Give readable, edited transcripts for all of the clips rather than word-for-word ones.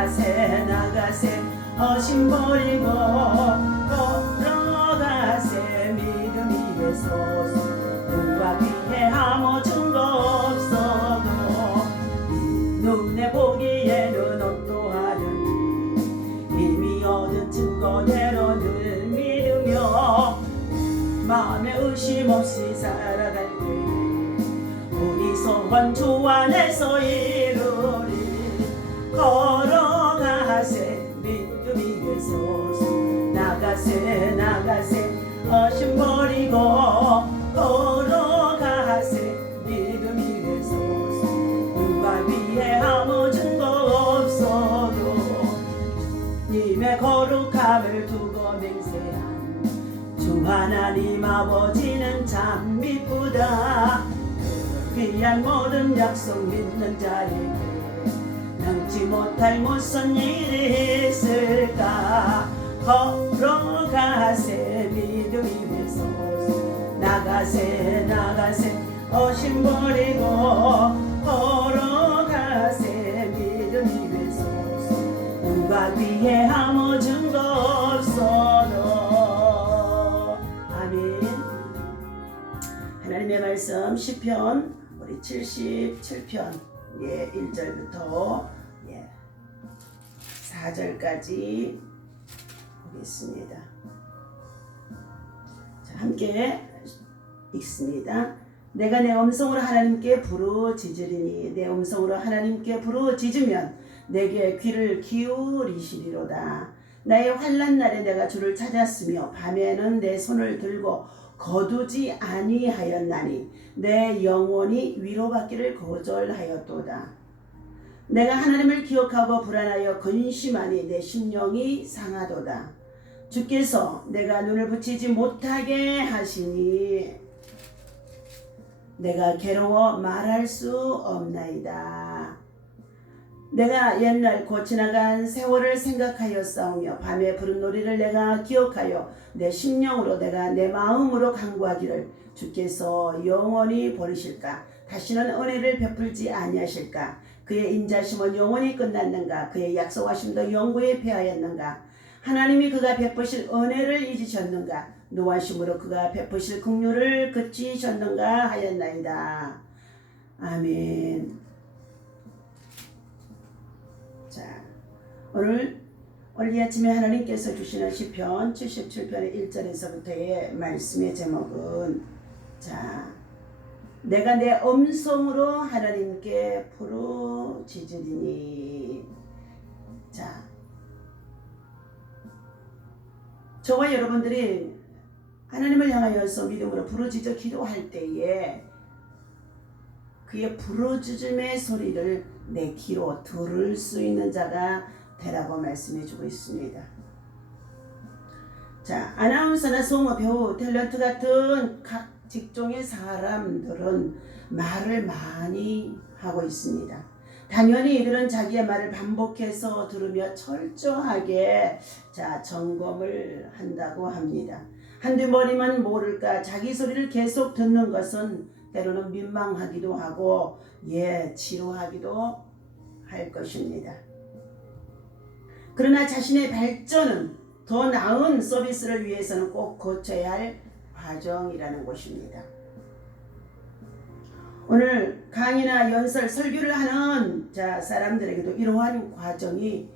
나가세 나가세 어심 버리고 걸어가세 믿음 위에 서서 누가 피해하며 증거 없어도 눈에 보기에는 어떠하려니 이미 얻은 증거대로 늘 믿으며 마음에 의심 없이 살아갈 때 우리 소원 주 안에서 이루리 걸어가세 믿음 위에 서서 나가세 나가세 어심 버리고 걸어가세 믿음 위에 서서 누가 피해하며 증거 없어도 님의 거룩함을 두고 맹세한 주 하나님 아버지는 참 미쁘다. 귀한 모든 약속 믿는 자에게 넘지 못할 무슨 일이 있을까. 걸어가세 믿음 위에 서서 나가세 나가세 어심 버리고 걸어가세 믿음 위에 서서 누가 피해하며 증거 없어도. 아멘. 하나님의 말씀 시편 우리 77편 1절부터 4절까지 보겠습니다. 자, 함께 읽습니다. 내가 내 음성으로 하나님께 부르짖으리니 내 음성으로 하나님께 부르짖으면 내게 귀를 기울이시리로다. 나의 환난 날에 내가 주를 찾았으며 밤에는 내 손을 들고 거두지 아니하였나니 내 영혼이 위로받기를 거절하였도다. 내가 하나님을 기억하고 불안하여 근심하니 내 심령이 상하도다. 주께서 내가 눈을 붙이지 못하게 하시니 내가 괴로워 말할 수 없나이다. 내가 옛날 곧 지나간 세월을 생각하여 싸우며 밤에 부른 노래를 내가 기억하여 내 심령으로 내가 내 마음으로 간구하기를 주께서 영원히 버리실까? 다시는 은혜를 베풀지 아니하실까? 그의 인자심은 영원히 끝났는가? 그의 약속하심도 영구에 패하였는가? 하나님이 그가 베푸실 은혜를 잊으셨는가? 노하심으로 그가 베푸실 긍휼을 그치셨는가 하였나이다. 아멘. 자, 오늘 이 아침에 하나님께서 주시는 시편 77편의 1절에서부터의 말씀의 제목은 자, 내가 내 음성으로 하나님께 부르짖으리니. 자, 저와 여러분들이 하나님을 향하여서 믿음으로 부르짖어 기도할 때에 그의 부르짖음의 소리를 내 귀로 들을 수 있는 자가 되라고 말씀해 주고 있습니다. 자, 아나운서나 성우, 배우, 탤런트 같은 각 직종의 사람들은 말을 많이 하고 있습니다. 당연히 이들은 자기의 말을 반복해서 들으며 철저하게 점검을 한다고 합니다. 한두 번이면 모를까 자기 소리를 계속 듣는 것은 때로는 민망하기도 하고 지루하기도 할 것입니다. 그러나 자신의 발전은 더 나은 서비스를 위해서는 꼭 거쳐야 할 과정이라는 것입니다. 오늘 강의나 연설, 설교를 하는 사람들에게도 이러한 과정이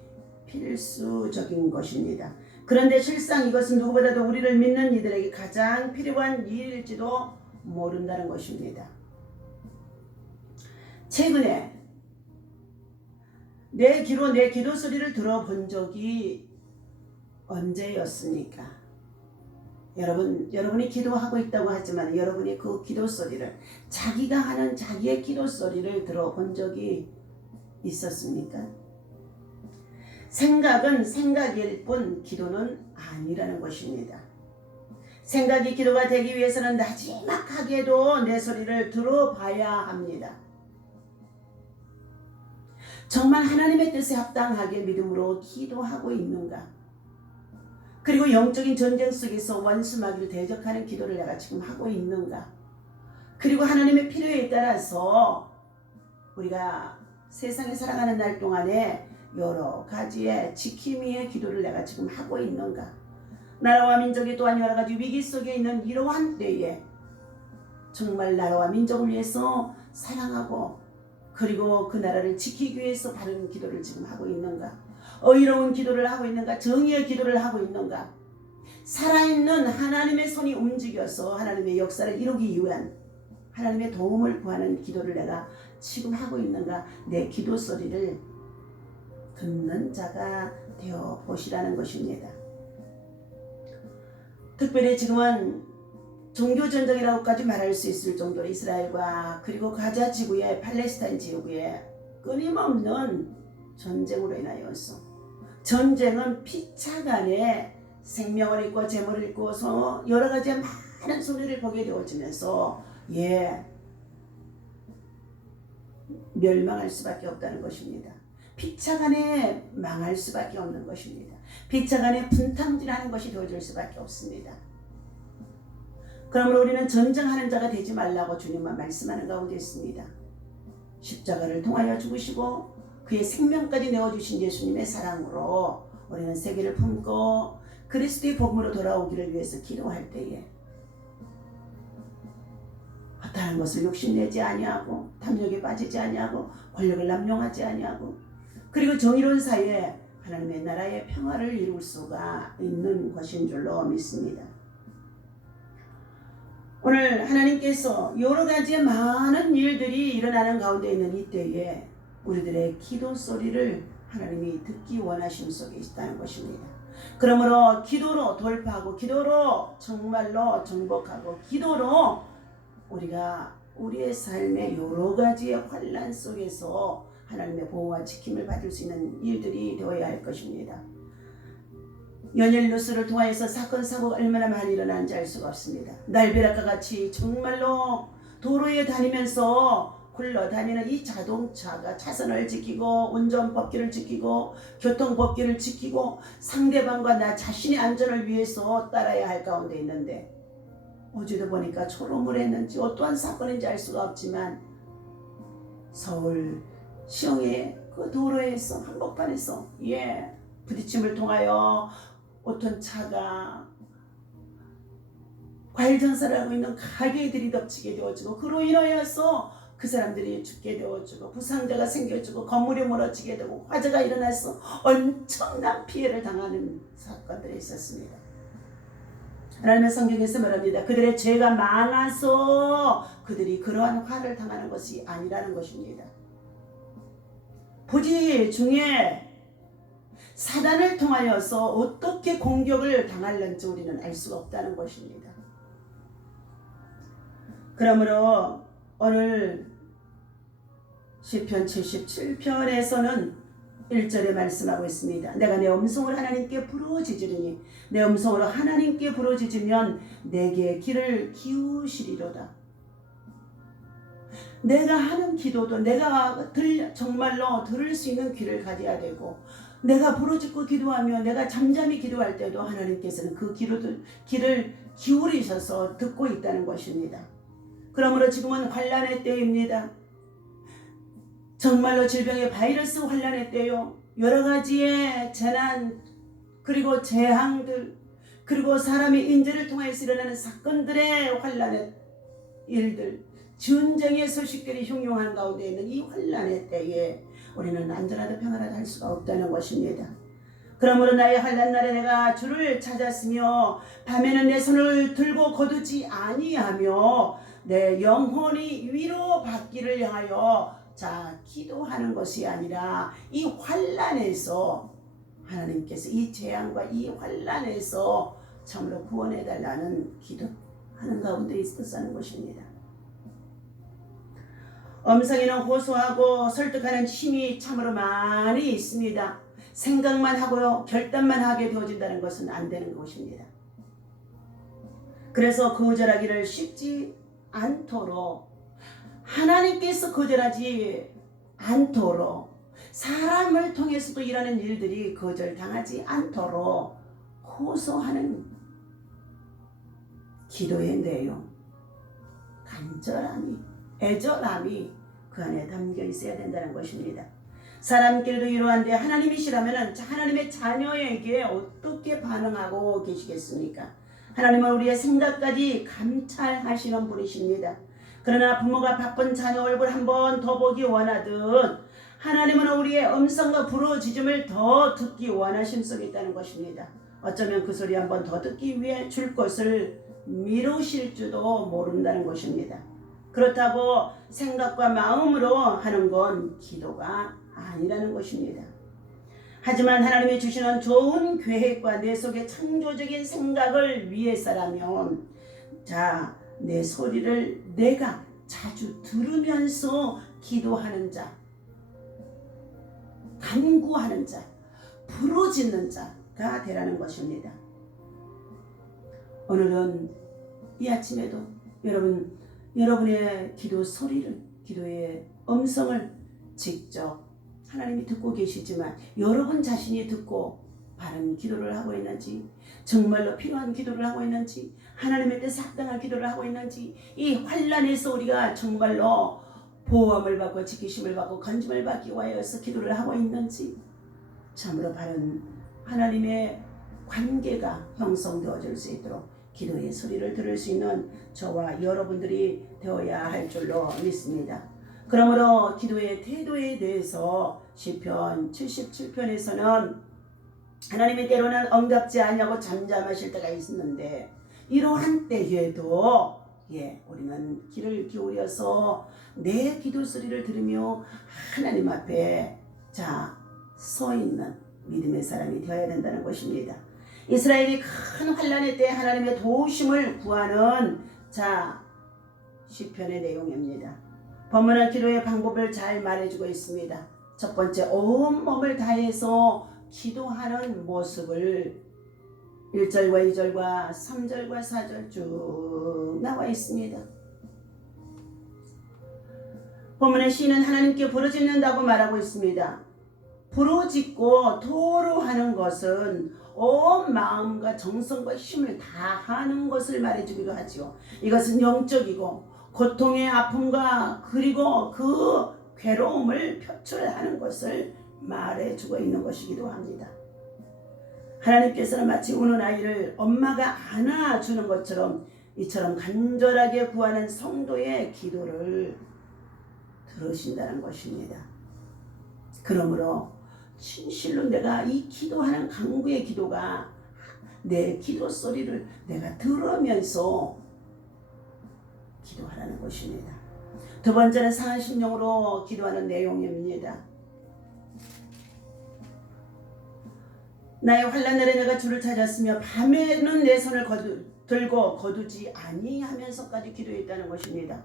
필수적인 것입니다. 그런데 실상 이것은 누구보다도 우리를 믿는 이들에게 가장 필요한 일일지도 모른다는 것입니다. 최근에 내 귀로 내 기도 소리를 들어본 적이 언제였습니까? 여러분이 기도하고 있다고 하지만 여러분이 그 기도 소리를 자기가 하는 자기의 기도 소리를 들어본 적이 있었습니까? 생각은 생각일 뿐 기도는 아니라는 것입니다. 생각이 기도가 되기 위해서는 나지막하게도 내 소리를 들어봐야 합니다. 정말 하나님의 뜻에 합당하게 믿음으로 기도하고 있는가? 그리고 영적인 전쟁 속에서 원수마귀를 대적하는 기도를 내가 지금 하고 있는가? 그리고 하나님의 필요에 따라서 우리가 세상에 살아가는 날 동안에 여러 가지의 지킴이의 기도를 내가 지금 하고 있는가? 나라와 민족이 또한 여러 가지 위기 속에 있는 이러한 때에 정말 나라와 민족을 위해서 사랑하고 그리고 그 나라를 지키기 위해서 바른 기도를 지금 하고 있는가? 의로운 기도를 하고 있는가? 정의의 기도를 하고 있는가? 살아있는 하나님의 손이 움직여서 하나님의 역사를 이루기 위한 하나님의 도움을 구하는 기도를 내가 지금 하고 있는가? 내 기도 소리를 듣는 자가 되어 보시라는 것입니다. 특별히 지금은 종교전쟁이라고까지 말할 수 있을 정도로 이스라엘과 그리고 가자 지구의 팔레스타인 지구에 끊임없는 전쟁으로 인하여서 전쟁은 피차간에 생명을 잃고 재물을 잃고서 여러 가지 많은 소리를 보게 되어지면서 멸망할 수밖에 없다는 것입니다. 피차간에 망할 수밖에 없는 것입니다. 피차간에 분탕질하는 것이 되어질 수밖에 없습니다. 그러므로 우리는 전쟁하는 자가 되지 말라고 주님만 말씀하는 가운데 있습니다. 십자가를 통하여 죽으시고 그의 생명까지 내어주신 예수님의 사랑으로 우리는 세계를 품고 그리스도의 복음으로 돌아오기를 위해서 기도할 때에 허탄한 것을 욕심내지 아니하고 탐욕에 빠지지 아니하고 권력을 남용하지 아니하고 그리고 정의로운 사회에 하나님의 나라의 평화를 이룰 수가 있는 것인 줄로 믿습니다. 오늘 하나님께서 여러 가지의 많은 일들이 일어나는 가운데 있는 이때에 우리들의 기도 소리를 하나님이 듣기 원하심 속에 있다는 것입니다. 그러므로 기도로 돌파하고 기도로 정말로 정복하고 기도로 우리가 우리의 삶의 여러 가지의 환난 속에서 하나님의 보호와 지킴을 받을 수 있는 일들이 되어야 할 것입니다. 연일 뉴스를 통하여서 사건 사고가 얼마나 많이 일어나는지 알 수가 없습니다. 날벼락과 같이 정말로 도로에 다니면서 굴러다니는 이 자동차가 차선을 지키고 운전법규를 지키고 교통법규를 지키고 상대방과 나 자신의 안전을 위해서 따라야 할 가운데 있는데 어제도 보니까 초롬을 했는지 어떠한 사건인지 알 수가 없지만 서울 시흥의 그 도로에서 한복판에서 부딪힘을 통하여 어떤 차가 과일 장사를 하고 있는 가게들이 덮치게 되어지고 그로 인하여서 그 사람들이 죽게 되어지고 부상자가 생겨지고 건물이 무너지게 되고 화재가 일어나서 엄청난 피해를 당하는 사건들이 있었습니다. 하나님의 성경에서 말합니다. 그들의 죄가 많아서 그들이 그러한 화를 당하는 것이 아니라는 것입니다. 부지 중에 사단을 통하여서 어떻게 공격을 당할는지 우리는 알 수가 없다는 것입니다. 그러므로 오늘 시편 77편에서는 1절에 말씀하고 있습니다. 내가 내 음성을 하나님께 부르짖으리니 내 음성으로 하나님께 부르짖으면 내게 귀를 기우시리로다. 내가 하는 기도도 내가 정말로 들을 수 있는 귀를 가져야 되고 내가 부르짖고 기도하며 내가 잠잠히 기도할 때도 하나님께서는 그 귀를 기울이셔서 듣고 있다는 것입니다. 그러므로 지금은 환난의 때입니다. 정말로 질병의 바이러스 환난의 때요. 여러 가지의 재난 그리고 재앙들 그리고 사람의 인재를 통해서 일어나는 사건들의 환난의 일들 전쟁의 소식들이 흉흉한 가운데 있는 이 환난의 때에 우리는 안전하다 평안하다 할 수가 없다는 것입니다. 그러므로 나의 환난 날에 내가 주를 찾았으며 밤에는 내 손을 들고 거두지 아니하며 내 영혼이 위로받기를 향하여 기도하는 것이 아니라 이 환난에서 하나님께서 이 재앙과 이 환난에서 참으로 구원해달라는 기도하는 가운데 있었다는 것입니다. 음성에는 호소하고 설득하는 힘이 참으로 많이 있습니다. 생각만 하고요 결단만 하게 되어진다는 것은 안 되는 것입니다. 그래서 거절하기를 쉽지 않도록 하나님께서 거절하지 않도록 사람을 통해서도 일하는 일들이 거절당하지 않도록 호소하는 기도의 내용 간절함이 애절함이 그 안에 담겨 있어야 된다는 것입니다. 사람끼리도 이러한데 하나님이시라면 하나님의 자녀에게 어떻게 반응하고 계시겠습니까? 하나님은 우리의 생각까지 감찰하시는 분이십니다. 그러나 부모가 바쁜 자녀 얼굴 한 번 더 보기 원하듯 하나님은 우리의 음성과 부르짖음을 더 듣기 원하심 속에 있다는 것입니다. 어쩌면 그 소리 한 번 더 듣기 위해 줄 것을 미루실 줄도 모른다는 것입니다. 그렇다고 생각과 마음으로 하는 건 기도가 아니라는 것입니다. 하지만 하나님이 주시는 좋은 계획과 내 속의 창조적인 생각을 위해서라면 내 소리를 내가 자주 들으면서 기도하는 자, 간구하는 자, 부르짖는 자가 되라는 것입니다. 오늘은 이 아침에도 여러분의 기도 소리를, 기도의 음성을 직접 하나님이 듣고 계시지만 여러분 자신이 듣고 바른 기도를 하고 있는지, 정말로 필요한 기도를 하고 있는지, 하나님의 뜻에 합당한 기도를 하고 있는지, 이 환난에서 우리가 정말로 보호함을 받고 지키심을 받고 건짐을 받기 위하여서 기도를 하고 있는지, 참으로 바른 하나님의 관계가 형성되어질 수 있도록 기도의 소리를 들을 수 있는 저와 여러분들이 되어야 할 줄로 믿습니다. 그러므로 기도의 태도에 대해서 시편 77편에서는 하나님이 때로는 응답지 않냐고 잠잠하실 때가 있었는데, 이러한 때에도 우리는 귀를 기울여서 내 기도 소리를 들으며 하나님 앞에 서 있는 믿음의 사람이 되어야 된다는 것입니다. 이스라엘이 큰 환난의 때 하나님의 도우심을 구하는 시편의 내용입니다. 본문은 기도의 방법을 잘 말해주고 있습니다. 첫 번째, 온 몸을 다해서 기도하는 모습을 1절과 2절과 3절과 4절 쭉 나와 있습니다. 본문의 시인은 하나님께 부르짖는다고 말하고 있습니다. 부르짖고 토로하는 것은 온 마음과 정성과 힘을 다하는 것을 말해주기도 하지요. 이것은 영적이고 고통의 아픔과 그리고 그 괴로움을 표출하는 것을 말해주고 있는 것이기도 합니다. 하나님께서는 마치 우는 아이를 엄마가 안아주는 것처럼 이처럼 간절하게 구하는 성도의 기도를 들으신다는 것입니다. 그러므로 진실로 내가 이 기도하는 간구의 기도가 내 기도 소리를 내가 들으면서 기도하라는 것입니다. 두 번째는 상한 심령으로 기도하는 내용입니다. 나의 환난 날에 내가 주를 찾았으며 밤에는 내 손을 들고 거두지 아니하면서까지 기도했다는 것입니다.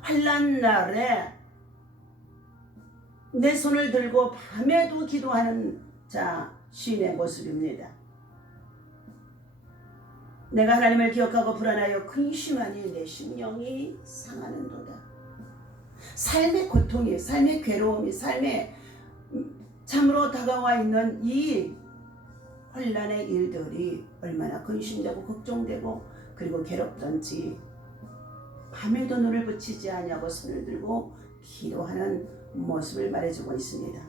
환난 날에 내 손을 들고 밤에도 기도하는 시인의 모습입니다. 내가 하나님을 기억하고 불안하여 근심하니 내 심령이 상하는도다. 삶의 고통이, 삶의 괴로움이, 삶의 참으로 다가와 있는 이 환난의 일들이 얼마나 근심되고 걱정되고 그리고 괴롭던지 밤에도 눈을 붙이지 아니하고 손을 들고 기도하는 모습을 말해주고 있습니다.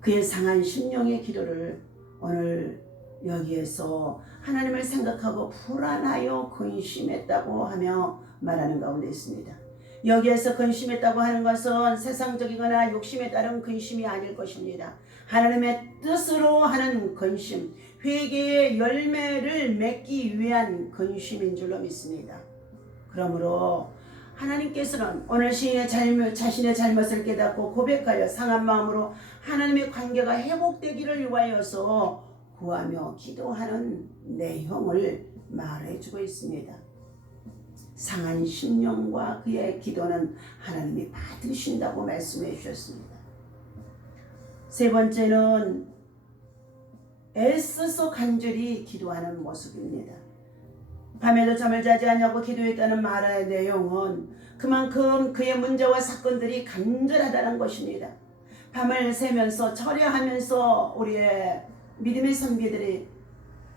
그의 상한 심령의 기도를 오늘 여기에서 하나님을 생각하고 불안하여 근심했다고 하며 말하는 가운데 있습니다. 여기에서 근심했다고 하는 것은 세상적이거나 욕심에 따른 근심이 아닐 것입니다. 하나님의 뜻으로 하는 근심, 회개의 열매를 맺기 위한 근심인 줄로 믿습니다. 그러므로 하나님께서는 오늘 시인의 자신의 잘못을 깨닫고 고백하여 상한 마음으로 하나님의 관계가 회복되기를 위하여서 구하며 기도하는 내용을 말해주고 있습니다. 상한 심령과 그의 기도는 하나님이 받으신다고 말씀해 주셨습니다. 세 번째는 애써서 간절히 기도하는 모습입니다. 밤에도 잠을 자지 않냐고 기도했다는 말의 내용은 그만큼 그의 문제와 사건들이 간절하다는 것입니다. 밤을 새면서 철야하면서 우리의 믿음의 선비들이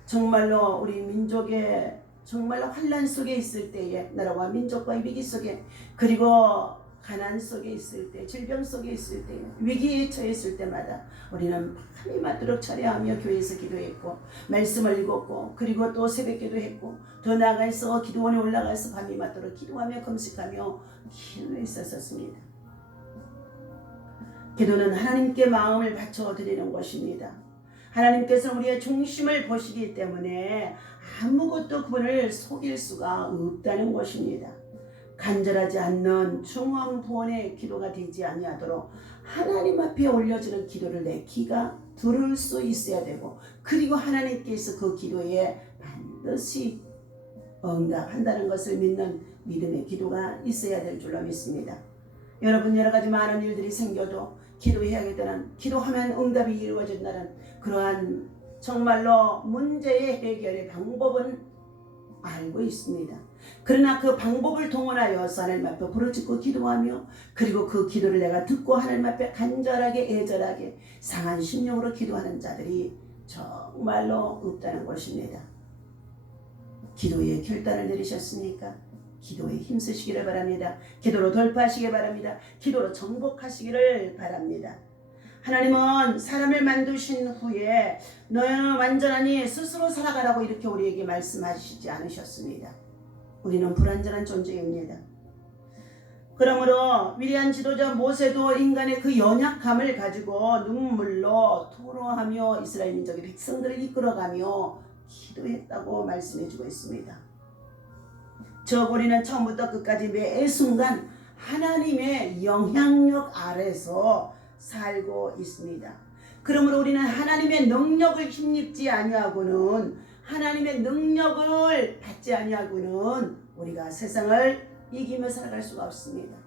정말로 우리 민족의 정말로 환난 속에 있을 때에 나라와 민족과 위기 속에 그리고 가난 속에 있을 때, 질병 속에 있을 때, 위기에 처했을 때마다 우리는 밤이 맞도록 철야하며 교회에서 기도했고 말씀을 읽었고 그리고 또 새벽기도 했고 더 나아가서 기도원에 올라가서 밤이 맞도록 기도하며 금식하며 기도했었습니다. 기도는 하나님께 마음을 바쳐 드리는 것입니다. 하나님께서는 우리의 중심을 보시기 때문에 아무것도 그분을 속일 수가 없다는 것입니다. 간절하지 않는 중언부언의 기도가 되지 아니하도록 하나님 앞에 올려지는 기도를 내 귀가 들을 수 있어야 되고 그리고 하나님께서 그 기도에 반드시 응답한다는 것을 믿는 믿음의 기도가 있어야 될 줄로 믿습니다. 여러분 여러 가지 많은 일들이 생겨도 기도해야겠다는 기도하면 응답이 이루어진다는 그러한 정말로 문제의 해결의 방법은 알고 있습니다. 그러나 그 방법을 동원하여서 하나님 앞에 부르짖고 기도하며 그리고 그 기도를 내가 듣고 하나님 앞에 간절하게 애절하게 상한 심령으로 기도하는 자들이 정말로 없다는 것입니다. 기도의 결단을 내리셨으니까 기도에 힘쓰시기를 바랍니다. 기도로 돌파하시기 바랍니다. 기도로 정복하시기를 바랍니다. 하나님은 사람을 만드신 후에 너는 완전하니 스스로 살아가라고 이렇게 우리에게 말씀하시지 않으셨습니다. 우리는 불완전한 존재입니다. 그러므로 위대한 지도자 모세도 인간의 그 연약함을 가지고 눈물로 토로하며 이스라엘 민족의 백성들을 이끌어가며 기도했다고 말씀해주고 있습니다. 우리는 처음부터 끝까지 매 순간 하나님의 영향력 아래서 살고 있습니다. 그러므로 우리는 하나님의 능력을 힘입지 아니하고는 하나님의 능력을 받지 아니하고는 우리가 세상을 이기며 살아갈 수가 없습니다.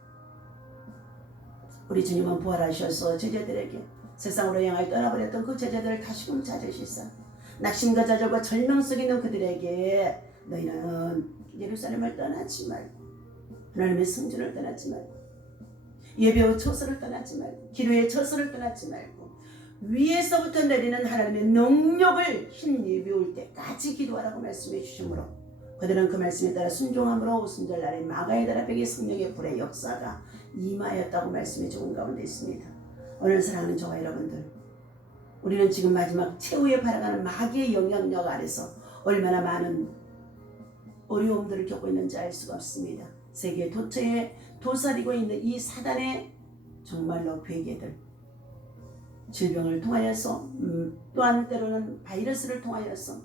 우리 주님은 부활하셔서 제자들에게 세상으로 향하여 떠나버렸던 그 제자들을 다시금 찾으시사 낙심과 좌절과 절망 속에 있는 그들에게 너희는 예루살렘을 떠나지 말고 하나님의 성전을 떠나지 말고 예배의 처소를 떠나지 말고 기도의 처소를 떠나지 말고 위에서부터 내리는 하나님의 능력을 힘입을 때까지 기도하라고 말씀해 주시므로 그들은 그 말씀에 따라 순종함으로 오순절날에 마가의 다락벽에 성령의 불의 역사가 임하였다고 말씀해 주는 가운데 있습니다. 오늘 사랑하는 저와 여러분들, 우리는 지금 마지막 최후에 발아가는 마귀의 영향력 아래서 얼마나 많은 어려움들을 겪고 있는지 알 수가 없습니다. 세계 도처에 도사리고 있는 이 사단의 정말로 괴계들, 질병을 통하여서 또한 때로는 바이러스를 통하여서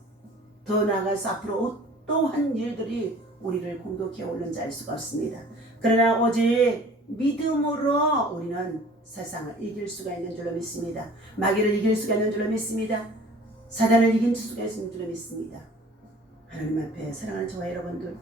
더 나아가서 앞으로 어떠한 일들이 우리를 공격해 올는지 알 수가 없습니다. 그러나 오직 믿음으로 우리는 세상을 이길 수가 있는 줄로 믿습니다. 마귀를 이길 수가 있는 줄로 믿습니다. 사단을 이길 수가 있는 줄로 믿습니다. 하나님 앞에 사랑하는 저와 여러분들,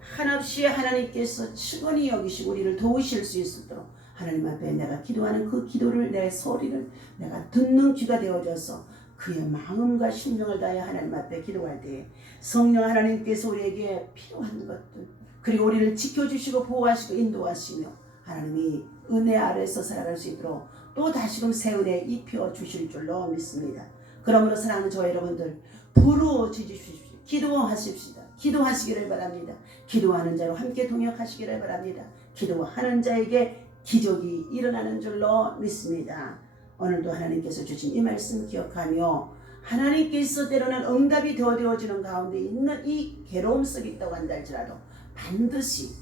한없이 하나님께서 측은히 여기시고 우리를 도우실 수 있도록 하나님 앞에 내가 기도하는 그 기도를 내 소리를 내가 듣는 귀가 되어져서 그의 마음과 심령을 다해 하나님 앞에 기도할 때에 성령 하나님께서 우리에게 필요한 것들 그리고 우리를 지켜주시고 보호하시고 인도하시며 하나님이 은혜 아래서 살아갈 수 있도록 또 다시금 새 은혜 입혀 주실 줄로 믿습니다. 그러므로 사랑하는 저와 여러분들 부르짖으십시오. 기도하십시다. 기도하시기를 바랍니다. 기도하는 자로 함께 동역하시기를 바랍니다. 기도하는 자에게 기적이 일어나는 줄로 믿습니다. 오늘도 하나님께서 주신 이 말씀 기억하며 하나님께서 때로는 응답이 더 되어지는 가운데 있는 이 괴로움 속에 있다고 한다 할지라도 반드시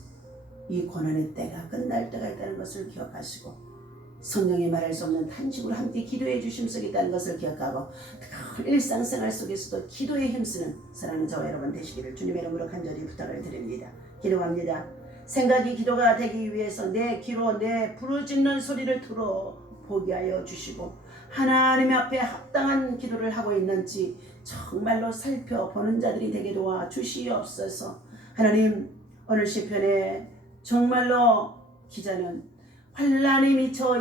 이 고난의 때가 끝날 때가 있다는 것을 기억하시고 성령이 말할 수 없는 탄식으로 함께 기도해 주심 속에 있다는 것을 기억하고 일상생활 속에서도 기도에 힘쓰는 사랑하는 저와 여러분 되시기를 주님의 이름으로 간절히 부탁을 드립니다. 기도합니다. 생각이 기도가 되기 위해서 내 귀로 내 부르짖는 소리를 들어보게 하여 주시고 하나님 앞에 합당한 기도를 하고 있는지 정말로 살펴보는 자들이 되게 도와 주시옵소서. 하나님, 오늘 시편에 정말로 기자는 환난이 미쳐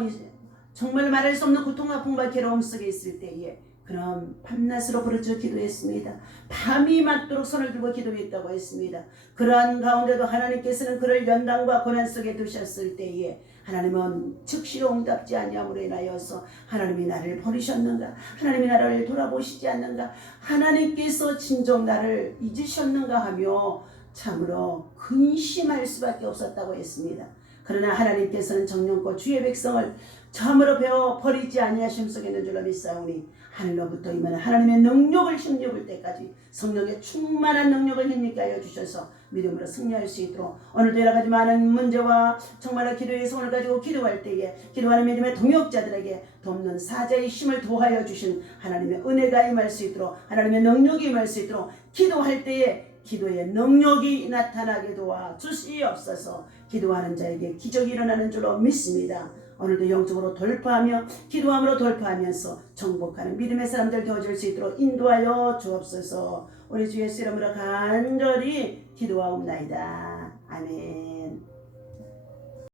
정말 말할 수 없는 고통, 아픔과 괴로움 속에 있을 때에 그럼 밤낮으로 부르짖어 기도했습니다. 밤이 맞도록 손을 들고 기도했다고 했습니다. 그러한 가운데도 하나님께서는 그를 연단과 고난 속에 두셨을 때에 하나님은 즉시로 응답지 아니함으로 인하여서 하나님이 나를 버리셨는가? 하나님이 나를 돌아보시지 않는가? 하나님께서 진정 나를 잊으셨는가 하며 참으로 근심할 수밖에 없었다고 했습니다. 그러나 하나님께서는 정령껏 주의 백성을 참으로 배워 버리지 아니하심 속에 있는 줄로 믿사오니 하늘로부터 임하는 하나님의 능력을 힘입을 때까지 성령의 충만한 능력을 힘입게 하여 주셔서 믿음으로 승리할 수 있도록 오늘도 여러 가지 많은 문제와 정말로 기도의 소원을 가지고 기도할 때에 기도하는 믿음의 동역자들에게 돕는 사자의 힘을 도하여 주신 하나님의 은혜가 임할 수 있도록 하나님의 능력이 임할 수 있도록 기도할 때에 기도의 능력이 나타나게 도와 주시옵소서. 기도하는 자에게 기적이 일어나는 줄로 믿습니다. 오늘도 영적으로 돌파하며 기도함으로 돌파하면서 정복하는 믿음의 사람들 되어줄 수 있도록 인도하여 주옵소서. 우리 주 예수 이름으로 간절히 기도하옵나이다. 아멘.